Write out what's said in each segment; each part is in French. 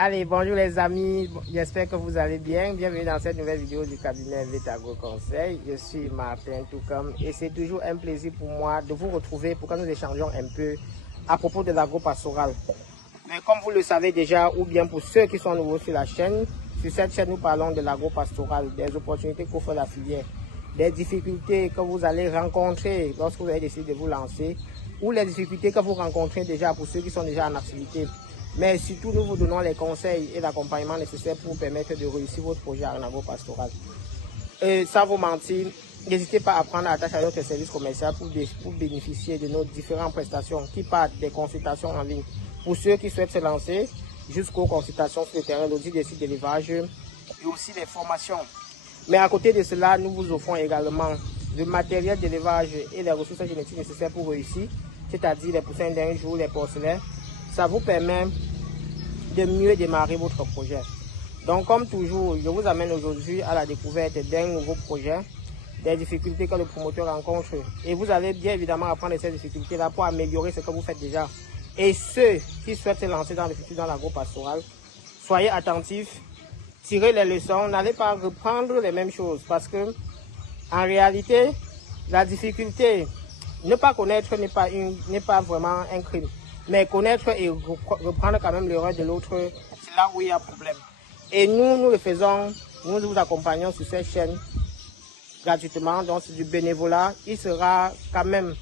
Allez, bonjour les amis, j'espère que vous allez bien. Bienvenue dans cette nouvelle vidéo du cabinet Vitago Conseil. Je suis Martin Toucom et c'est toujours un plaisir pour moi de vous retrouver pour que nous échangions un peu à propos de l'agro-pastoral. Mais comme vous le savez déjà, ou bien pour ceux qui sont nouveaux sur la chaîne, sur cette chaîne nous parlons de l'agro-pastoral, des opportunités qu'offre la filière, des difficultés que vous allez rencontrer lorsque vous allez décider de vous lancer, ou les difficultés que vous rencontrez déjà pour ceux qui sont déjà en activité. Mais surtout, nous vous donnons les conseils et l'accompagnement nécessaires pour vous permettre de réussir votre projet en agro-pastoral. Et sans vous mentir, n'hésitez pas à prendre attache à notre service commercial pour bénéficier de nos différentes prestations qui partent des consultations en ligne pour ceux qui souhaitent se lancer jusqu'aux consultations sur le terrain, l'audit des sites d'élevage et aussi les formations. Mais à côté de cela, nous vous offrons également le matériel d'élevage et les ressources génétiques nécessaires pour réussir, c'est-à-dire les poussins d'un jour, les porcelains. Ça vous permet de mieux démarrer votre projet. Donc comme toujours, je vous amène aujourd'hui à la découverte d'un nouveau projet, des difficultés que le promoteur rencontre. Et vous allez bien évidemment apprendre ces difficultés-là pour améliorer ce que vous faites déjà. Et ceux qui souhaitent se lancer dans le futur dans l'agro-pastoral, soyez attentifs, tirez les leçons, n'allez pas reprendre les mêmes choses parce que en réalité, la difficulté, ne pas connaître n'est pas vraiment un crime. Mais connaître et reprendre quand même l'erreur de l'autre, c'est là où il y a problème. Et nous le faisons, nous vous accompagnons sur cette chaîne gratuitement, donc c'est du bénévolat. Il sera quand même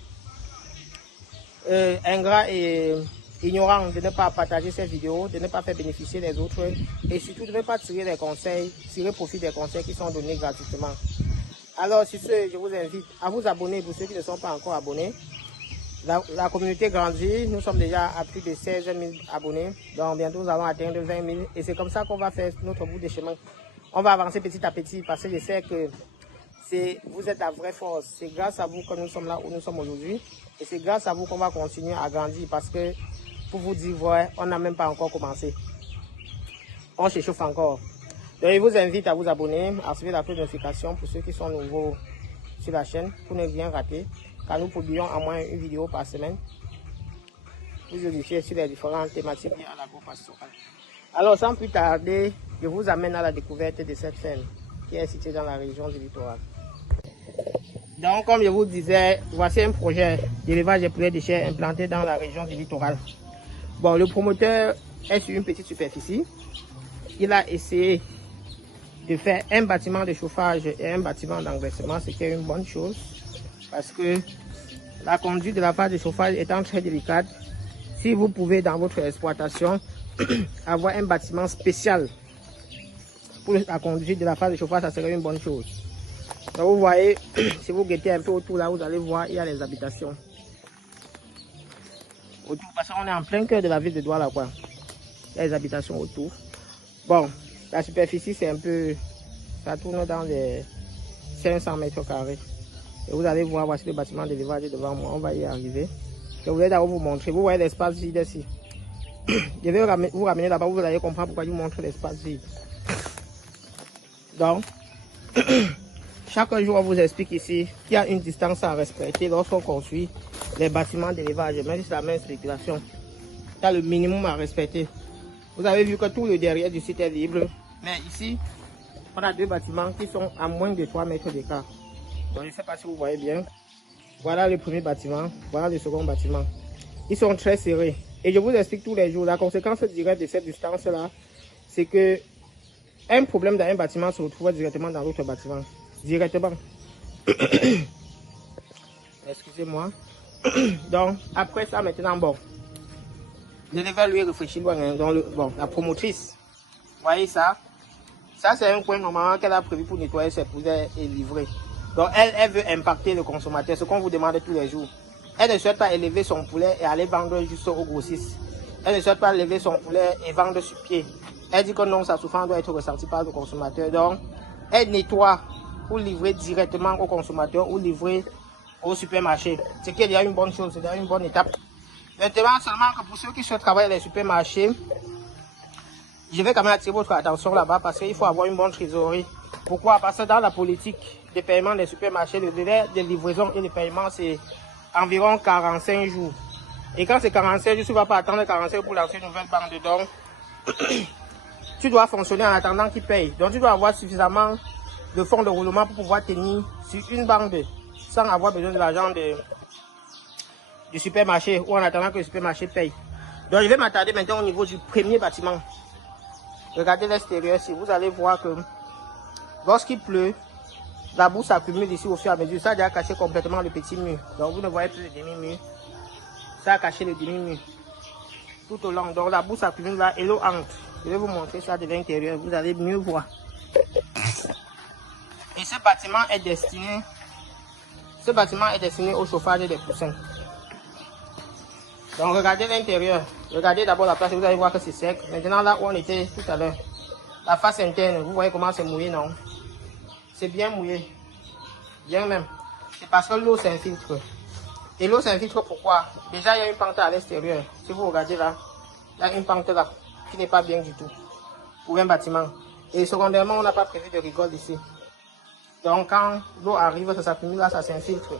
ingrat et ignorant de ne pas partager ces vidéos, de ne pas faire bénéficier les autres et surtout de ne pas tirer profit des conseils qui sont donnés gratuitement. Alors sur ce, je vous invite à vous abonner pour ceux qui ne sont pas encore abonnés. La communauté grandit, nous sommes déjà à plus de 16 000 abonnés, donc bientôt nous allons atteindre 20 000 et c'est comme ça qu'on va faire notre bout de chemin. On va avancer petit à petit parce que je sais que vous êtes la vraie force, c'est grâce à vous que nous sommes là où nous sommes aujourd'hui et c'est grâce à vous qu'on va continuer à grandir parce que pour vous dire vrai, on n'a même pas encore commencé, on s'échauffe encore. Donc je vous invite à vous abonner, à activer la cloche de notification pour ceux qui sont nouveaux sur la chaîne pour ne rien rater. Car nous publions en moins une vidéo par semaine pour vous édifier sur les différentes thématiques liées à l'agro-pastoral. Alors sans plus tarder, je vous amène à la découverte de cette ferme qui est située dans la région du littoral. Donc comme je vous disais, voici un projet d'élevage de poulets de chair implanté dans la région du littoral. Bon, le promoteur est sur une petite superficie. Il a essayé de faire un bâtiment de chauffage et un bâtiment d'engraissement, ce qui est une bonne chose. Parce que la conduite de la phase de chauffage étant très délicate, si vous pouvez dans votre exploitation avoir un bâtiment spécial pour la conduite de la phase de chauffage, ça serait une bonne chose. Donc vous voyez, si vous guettez un peu autour là, vous allez voir, il y a les habitations. Autour, parce qu'on est en plein cœur de la ville de Douala, quoi. Il y a les habitations autour. Bon, la superficie c'est un peu, ça tourne dans les 500 mètres carrés. Et vous allez voir, voici le bâtiment d'élevage devant moi, on va y arriver. Je voulais d'abord vous montrer, vous voyez l'espace vide ici. Je vais vous ramener là-bas, vous allez comprendre pourquoi je vous montre l'espace vide. Donc, chaque jour on vous explique ici qu'il y a une distance à respecter lorsqu'on construit les bâtiments d'élevage, même si c'est la même spéculation. Il y a le minimum à respecter. Vous avez vu que tout le derrière du site est libre, mais ici, on a deux bâtiments qui sont à moins de 3 mètres d'écart. Donc, je ne sais pas si vous voyez bien. Voilà le premier bâtiment, voilà le second bâtiment. Ils sont très serrés. Et je vous explique tous les jours. La conséquence directe de cette distance-là, c'est que un problème dans un bâtiment se retrouve directement dans l'autre bâtiment. Directement. Excusez-moi. Donc, après ça, maintenant, bon. L'éleveur lui réfléchit loin. Bon, la promotrice, vous voyez ça? Ça, c'est un coin normalement qu'elle a prévu pour nettoyer ses poulets et livrer. Donc, elle veut impacter le consommateur, ce qu'on vous demande tous les jours. Elle ne souhaite pas élever son poulet et aller vendre juste au grossiste. Elle ne souhaite pas élever son poulet et vendre sur pied. Elle dit que non, sa souffrance doit être ressentie par le consommateur. Donc, elle nettoie pour livrer directement au consommateur ou livrer au supermarché. C'est qu'il y a une bonne chose, c'est une bonne étape. Maintenant, seulement que pour ceux qui souhaitent travailler dans les supermarchés, je vais quand même attirer votre attention là-bas parce qu'il faut avoir une bonne trésorerie. Pourquoi? Parce que dans la politique de paiement des supermarchés, le délai de livraison et de paiement, c'est environ 45 jours. Et quand c'est 45 jours, tu ne vas pas attendre 45 jours pour lancer une nouvelle bande. Donc, tu dois fonctionner en attendant qu'ils payent. Donc tu dois avoir suffisamment de fonds de roulement pour pouvoir tenir sur une bande sans avoir besoin de l'argent du supermarché ou en attendant que le supermarché paye. Donc je vais m'attarder maintenant au niveau du premier bâtiment. Regardez l'extérieur, si vous allez voir que lorsqu'il pleut, la boue s'accumule ici au fur et à mesure. Ça a déjà caché complètement le petit mur. Donc vous ne voyez plus le demi-mur. Ça a caché le demi-mur tout au long. Donc la boue s'accumule là et l'eau entre. Je vais vous montrer ça de l'intérieur. Vous allez mieux voir. Et ce bâtiment est destiné au chauffage des poussins. Donc regardez l'intérieur. Regardez d'abord la place et vous allez voir que c'est sec. Maintenant là où on était tout à l'heure, la face interne, vous voyez comment c'est mouillé, non? C'est bien mouillé. Bien même. C'est parce que l'eau s'infiltre. Et l'eau s'infiltre pourquoi? Déjà il y a une pente à l'extérieur. Si vous regardez là, il y a une pente là qui n'est pas bien du tout pour un bâtiment. Et secondairement, on n'a pas prévu de rigole ici. Donc quand l'eau arrive, ça s'accumule là, ça s'infiltre.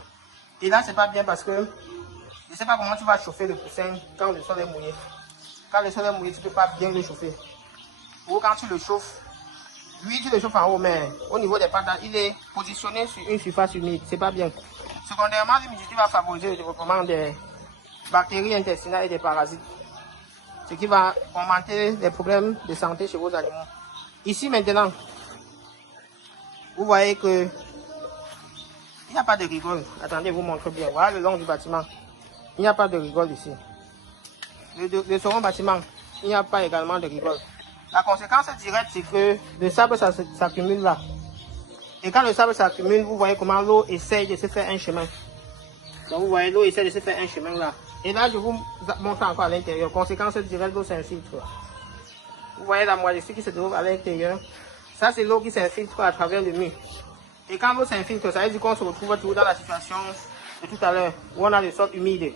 Et là c'est pas bien parce que je ne sais pas comment tu vas chauffer le poussin quand le sol est mouillé. Quand le sol est mouillé, tu ne peux pas bien le chauffer. Ou quand tu le chauffes, lui tu le chauffes en haut, mais au niveau des pattes, il est positionné sur une surface humide. C'est pas bien. Secondairement, l'humidité va favoriser le développement des bactéries intestinales et des parasites. Ce qui va augmenter les problèmes de santé chez vos animaux. Ici maintenant, vous voyez que il n'y a pas de rigole. Attendez, je vous montre bien. Voilà le long du bâtiment. Il n'y a pas de rigole ici. Le second bâtiment, il n'y a pas également de rigole. La conséquence directe, c'est que le sable s'accumule là. Et quand le sable s'accumule, vous voyez comment l'eau essaye de se faire un chemin. Donc vous voyez, l'eau essaie de se faire un chemin là. Et là, je vous montre encore à l'intérieur. Conséquence directe, l'eau s'infiltre. Vous voyez la moisissure qui se trouve à l'intérieur. Ça, c'est l'eau qui s'infiltre à travers le mur. Et quand l'eau s'infiltre, ça veut dire qu'on se retrouve toujours dans la situation de tout à l'heure, où on a le sol humide.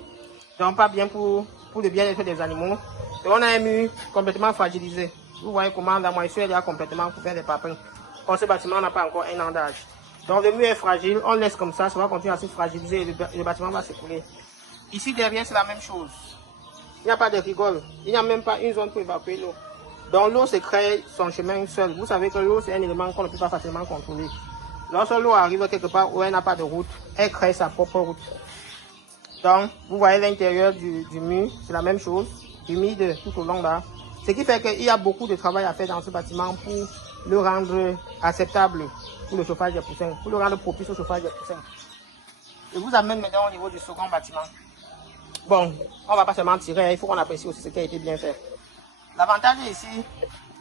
Donc pas bien pour le bien-être des animaux. Et on a un mur complètement fragilisé. Vous voyez comment la moisissure est déjà complètement couverte des papins. Quand ce bâtiment n'a pas encore un an d'âge. Donc le mur est fragile, on laisse comme ça va continuer à se fragiliser et le bâtiment va s'écouler. Ici derrière, c'est la même chose. Il n'y a pas de rigole. Il n'y a même pas une zone pour évacuer l'eau. Donc l'eau se crée son chemin seul. Vous savez que l'eau, c'est un élément qu'on ne peut pas facilement contrôler. Lorsque l'eau arrive quelque part où elle n'a pas de route, elle crée sa propre route. Donc, vous voyez l'intérieur du mur, c'est la même chose, humide tout au long là. Ce qui fait qu'il y a beaucoup de travail à faire dans ce bâtiment pour le rendre acceptable pour le chauffage des poussins, pour le rendre propice au chauffage des poussins. Je vous amène maintenant au niveau du second bâtiment. Bon, on ne va pas se mentir, il faut qu'on apprécie aussi ce qui a été bien fait. L'avantage ici,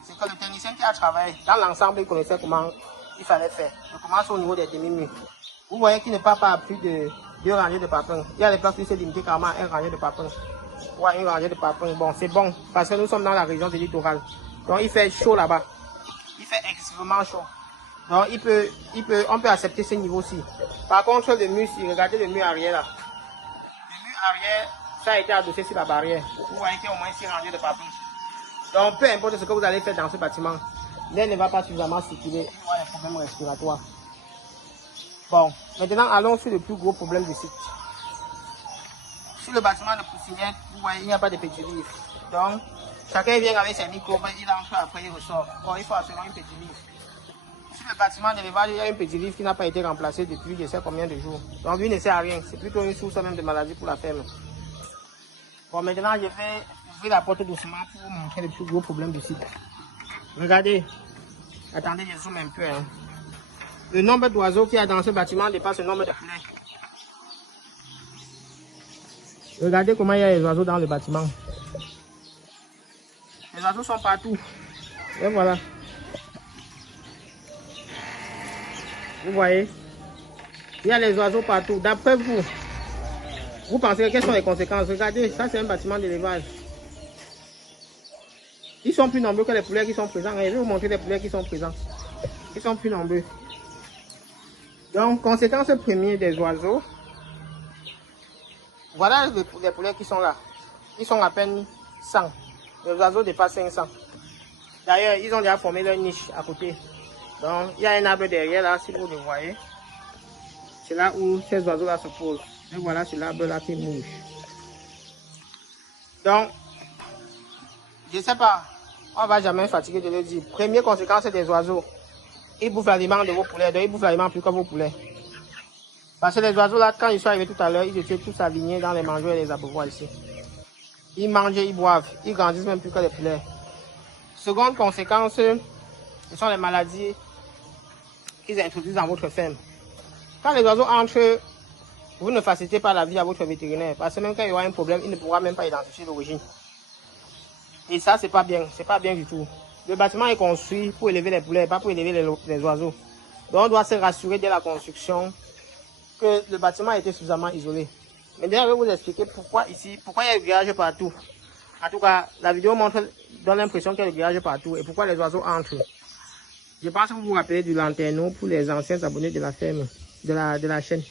c'est que le technicien qui a travaillé, dans l'ensemble, il connaissait comment il fallait faire. Je commence au niveau des demi-murs. Vous voyez qu'il ne part pas à plus de 2 rangées de papins. Il y a des places qui se limitent carrément à 1 rangée de papins. Ouais, 1 rangée de papins. Bon, c'est bon, parce que nous sommes dans la région du littoral. Donc il fait chaud là-bas. Il fait excessivement chaud. Donc on peut accepter ce niveau-ci. Par contre, le mur, si regardez le mur arrière là. Le mur arrière, ça a été adossé sur la barrière. Vous voyez qu'il y a au moins 6 rangées de papins. Donc peu importe ce que vous allez faire dans ce bâtiment, l'air ne va pas suffisamment circuler. Il y a des problèmes respiratoires. Bon, maintenant allons sur le plus gros problème du site. Sur le bâtiment de Poussinière, vous voyez, il n'y a pas de pédiluve. Donc, chacun vient avec ses microbes, il entre après, il ressort. Bon, il faut absolument une pédiluve. Sur le bâtiment d'élevage, il y a une pédiluve qui n'a pas été remplacée depuis je sais combien de jours. Donc, lui ne sert à rien. C'est plutôt une source même de maladie pour la ferme. Bon, maintenant, je vais ouvrir la porte doucement pour vous montrer le plus gros problème du site. Regardez. Attendez, je zoome un peu. Hein. Le nombre d'oiseaux qu'il y a dans ce bâtiment dépasse le nombre de poulets. Regardez comment il y a les oiseaux dans le bâtiment. Les oiseaux sont partout. Et voilà. Vous voyez? Il y a les oiseaux partout. D'après vous, vous pensez quelles sont les conséquences? Regardez, ça c'est un bâtiment d'élevage. Ils sont plus nombreux que les poulets qui sont présents. Je vais vous montrer les poulets qui sont présents. Ils sont plus nombreux. Donc, conséquence première des oiseaux. Voilà les poulets qui sont là. Ils sont à peine 100. Les oiseaux dépassent 500. D'ailleurs, ils ont déjà formé leur niche à côté. Donc, il y a un arbre derrière là, si vous le voyez. C'est là où ces oiseaux-là se posent. Et voilà, c'est l'arbre-là qui bouge. Donc, je ne sais pas. On ne va jamais fatiguer de le dire. Première conséquence, c'est des oiseaux. Ils bouffent l'aliment de vos poulets, donc ils bouffent l'aliment plus que vos poulets. Parce que les oiseaux là, quand ils sont arrivés tout à l'heure, ils étaient tous alignés dans les mangeoires et les abreuvoirs ici. Ils mangent, ils boivent, ils grandissent même plus que les poulets. Seconde conséquence, ce sont les maladies qu'ils introduisent dans votre ferme. Quand les oiseaux entrent, vous ne facilitez pas la vie à votre vétérinaire. Parce que même quand il y aura un problème, il ne pourra même pas identifier l'origine. Et ça, c'est pas bien du tout. Le bâtiment est construit pour élever les poulets, pas pour élever les oiseaux. Donc on doit se rassurer dès la construction que le bâtiment a été suffisamment isolé. Maintenant, je vais vous expliquer pourquoi ici, pourquoi il y a le grillage partout. En tout cas, la vidéo donne l'impression qu'il y a le grillage partout et pourquoi les oiseaux entrent. Je pense que vous vous rappelez du lanterneau pour les anciens abonnés de la ferme, de la chaîne.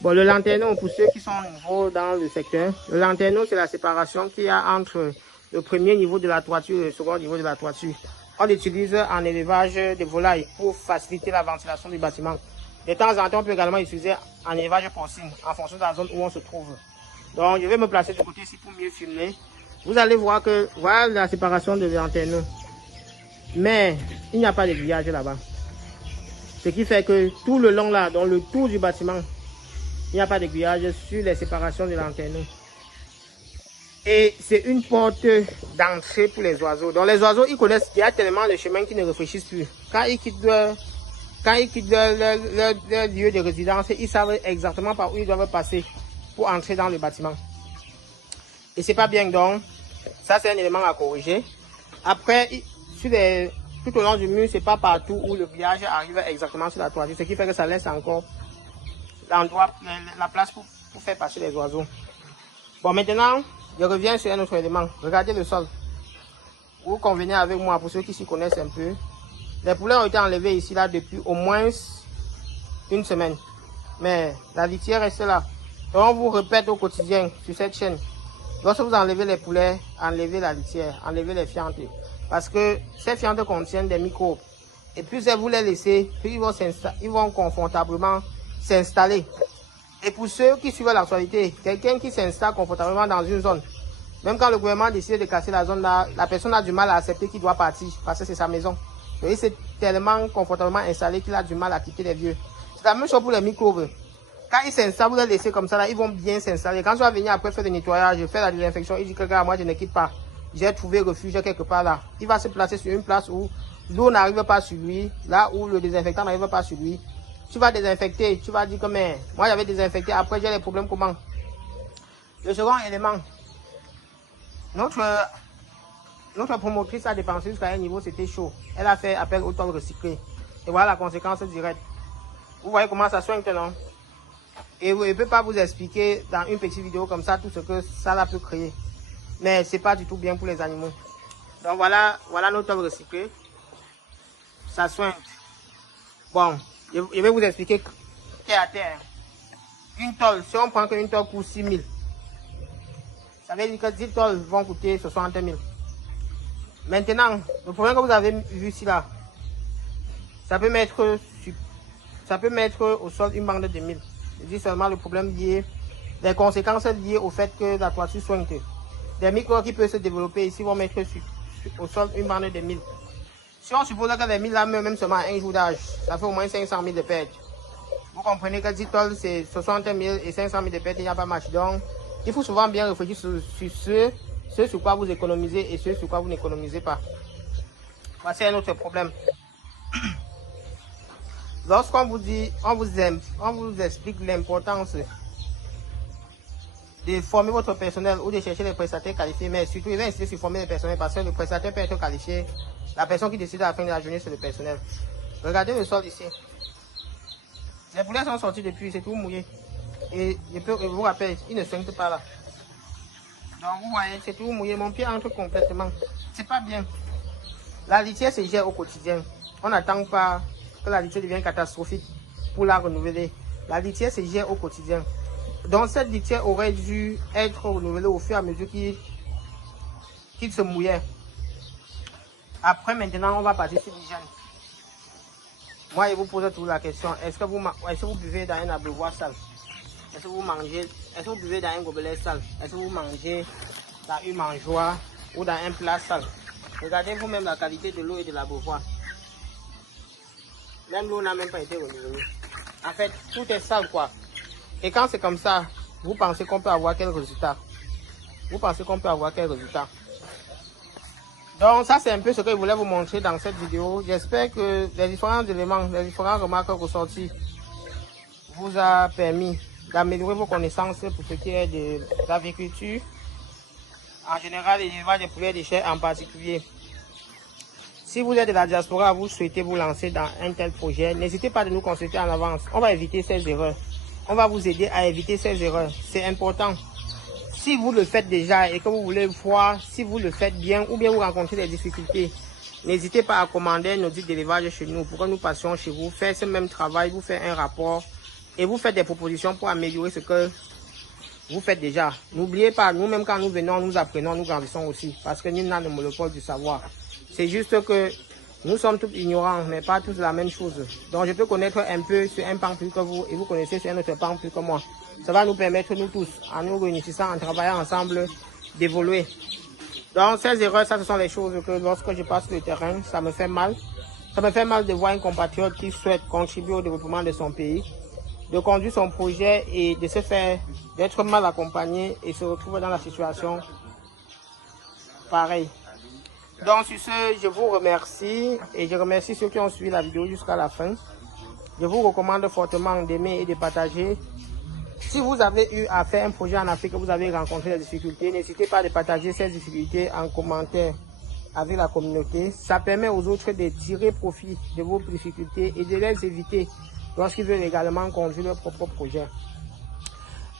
Bon, le lanterneau, pour ceux qui sont nouveaux dans le secteur, le lanterneau, c'est la séparation qu'il y a entre le premier niveau de la toiture et le second niveau de la toiture. On l'utilise en élevage de volailles pour faciliter la ventilation du bâtiment. De temps en temps, on peut également l'utiliser en élevage porcine en fonction de la zone où on se trouve. Donc, je vais me placer du côté ici pour mieux filmer. Vous allez voir que voilà la séparation de l'antenneau. Mais il n'y a pas de grillage là-bas. Ce qui fait que tout le long là, dans le tour du bâtiment, il n'y a pas de grillage sur les séparations de l'antenneau. Et c'est une porte d'entrée pour les oiseaux. Donc les oiseaux, ils connaissent, il y a tellement de chemins qu'ils ne réfléchissent plus. Quand ils quittent leur lieu de résidence, ils savent exactement par où ils doivent passer pour entrer dans le bâtiment. Et c'est pas bien, donc ça c'est un élément à corriger. Après, tout au long du mur, c'est pas partout où le grillage arrive exactement sur la toiture, ce qui fait que ça laisse encore l'endroit, la place pour faire passer les oiseaux. Bon, maintenant, je reviens sur un autre élément. Regardez le sol. Vous convenez avec moi, pour ceux qui s'y connaissent un peu. Les poulets ont été enlevés ici là depuis au moins une semaine. Mais la litière reste là. Donc on vous répète au quotidien sur cette chaîne. Lorsque vous enlevez les poulets, enlevez la litière, enlevez les fientes. Parce que ces fientes contiennent des microbes. Et plus vous les laissez, plus ils vont confortablement s'installer. Et pour ceux qui suivent l'actualité, quelqu'un qui s'installe confortablement dans une zone, même quand le gouvernement décide de casser la zone là, la personne a du mal à accepter qu'il doit partir parce que c'est sa maison. Et il s'est tellement confortablement installé qu'il a du mal à quitter les lieux. C'est la même chose pour les microbes. Quand ils s'installent, vous les laissez comme ça là, ils vont bien s'installer. Quand tu vas venir après faire le nettoyage, faire la désinfection, il dit que regarde, moi je ne quitte pas. J'ai trouvé refuge quelque part là. Il va se placer sur une place où l'eau n'arrive pas sur lui, là où le désinfectant n'arrive pas sur lui. Tu vas désinfecter, tu vas dire que mais moi j'avais désinfecté, après j'ai les problèmes comment? Le second élément, notre promotrice a dépensé jusqu'à un niveau, c'était chaud. Elle a fait appel au tol recyclé. Et voilà la conséquence directe. Vous voyez comment ça soigne non? Et je ne peux pas vous expliquer dans une petite vidéo comme ça tout ce que ça là peut créer. Mais c'est pas du tout bien pour les animaux. Donc voilà notre tol recyclé. Ça soigne. Bon. Je vais vous expliquer terre à terre. Une tôle, si on prend qu'une tôle coûte 6 000, ça veut dire que 10 tôles vont coûter 60 000. Maintenant, le problème que vous avez vu ici là, ça peut mettre au sol une bande de 1000. Je dis seulement le problème lié, les conséquences liées au fait que la toiture soigne. Des microbes qui peuvent se développer ici vont mettre au sol une bande de 1000. Si on suppose que les 1000 là meurent même seulement un jour d'âge, ça fait au moins 500 000 de pertes. Vous comprenez que 10 tôles c'est 60 000 et 500 000 de pertes, il n'y a pas match. Donc, il faut souvent bien réfléchir sur ce sur quoi vous économisez et ce sur quoi vous n'économisez pas. Voici un autre problème. Lorsqu'on vous dit, on vous explique l'importance de former votre personnel ou de chercher les prestataires qualifiés, mais surtout il va insister sur former les personnels parce que le prestataire peut être qualifié. La personne qui décide à la fin de la journée, c'est le personnel. Regardez le sol ici. Les poulets sont sortis depuis, c'est tout mouillé. Et je vous rappelle, ils ne soignent pas là. Donc vous voyez, c'est tout mouillé. Mon pied entre complètement. C'est pas bien. La litière se gère au quotidien. On n'attend pas que la litière devienne catastrophique pour la renouveler. La litière se gère au quotidien. Donc cette litière aurait dû être renouvelée au fur et à mesure qu'il se mouillait. Après, maintenant, on va passer sur l'hygiène. Moi, je vous pose toujours la question, est-ce que vous buvez dans un abreuvoir sale? Est-ce que vous buvez dans un gobelet sale? Est-ce que vous mangez dans une mangeoire ou dans un plat sale? Regardez vous-même la qualité de l'eau et de l'abreuvoir. Même l'eau n'a même pas été renouvelée. En fait, tout est sale quoi. Et quand c'est comme ça, vous pensez qu'on peut avoir quel résultat? Vous pensez qu'on peut avoir quel résultat? Donc ça c'est un peu ce que je voulais vous montrer dans cette vidéo. J'espère que les différents éléments, les différentes remarques ressorties vous a permis d'améliorer vos connaissances pour ce qui est de l'agriculture en général et l'élevage des poulets de chair en particulier. Si vous êtes de la diaspora, vous souhaitez vous lancer dans un tel projet, n'hésitez pas à nous consulter en avance. On va éviter ces erreurs. On va vous aider à éviter ces erreurs. C'est important. Si vous le faites déjà et que vous voulez voir si vous le faites bien ou bien vous rencontrez des difficultés, n'hésitez pas à commander nos guides d'élevage chez nous pour que nous passions chez vous, faire ce même travail, vous faire un rapport et vous faire des propositions pour améliorer ce que vous faites déjà. N'oubliez pas, nous-mêmes quand nous venons, nous apprenons, nous grandissons aussi parce que nous n'avons pas le monopole du savoir. C'est juste que nous sommes tous ignorants, mais pas tous la même chose. Donc je peux connaître un peu sur un pan plus que vous et vous connaissez sur un autre pan plus que moi. Ça va nous permettre, nous tous, en nous réunissant, en travaillant ensemble, d'évoluer. Donc ces erreurs, ça ce sont les choses que lorsque je passe sur le terrain, ça me fait mal. Ça me fait mal de voir un compatriote qui souhaite contribuer au développement de son pays, de conduire son projet et de se faire, d'être mal accompagné et se retrouver dans la situation pareille. Donc sur ce, je vous remercie et je remercie ceux qui ont suivi la vidéo jusqu'à la fin. Je vous recommande fortement d'aimer et de partager. Si vous avez eu à faire un projet en Afrique, que vous avez rencontré des difficultés, n'hésitez pas à partager ces difficultés en commentaire avec la communauté. Ça permet aux autres de tirer profit de vos difficultés et de les éviter lorsqu'ils veulent également conduire leur propre projet.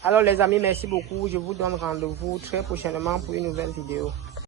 Alors les amis, merci beaucoup. Je vous donne rendez-vous très prochainement pour une nouvelle vidéo.